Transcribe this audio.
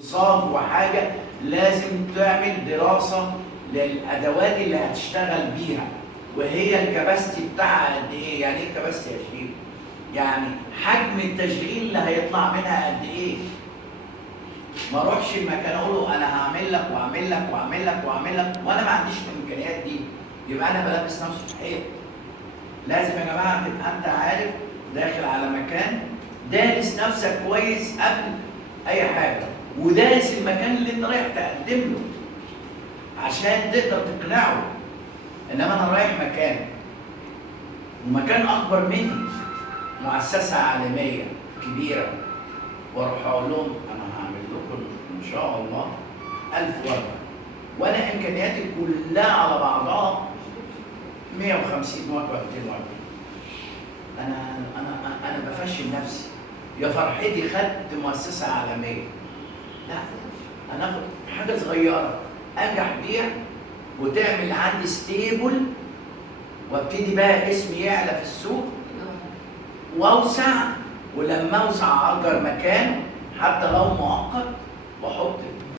اقتصاد وحاجه لازم تعمل دراسه للادوات اللي هتشتغل بيها، وهي الكباستي بتاعها قد ايه؟ يعني ايه الكباستي يا شريف؟ يعني حجم التشغيل اللي هيطلع منها قد ايه؟ ما اروحش المكان اقول له انا هعمل لك واعمل لك واعمل لك واعمل لك وانا ما عنديش الامكانيات دي، يبقى انا بلبس نفسي في حيط. لازم يا جماعه تبقى انت عارف داخل على مكان دارس نفسك كويس قبل اي حاجه، ودارس المكان اللي انت رايح تقدم له عشان تقدر تقنعه. انما انا رايح مكان ومكان اكبر مني، مؤسسه عالميه كبيره، واروح اقول لهم انا هعمل لكم ان شاء الله 1000 ورقه، وانا امكانياتي كلها على بعضها 150 ورقه 200 ورقه. انا بفشل نفسي. يا فرحتي خدت مؤسسه عالميه. لا، انا اخد حاجه صغيره انجح بيها وتعمل عندي ستيبل، وابتدي بقى اسمي يعلى في السوق واوسع، ولما اوسع اجر مكان حتى لو مؤقت واحط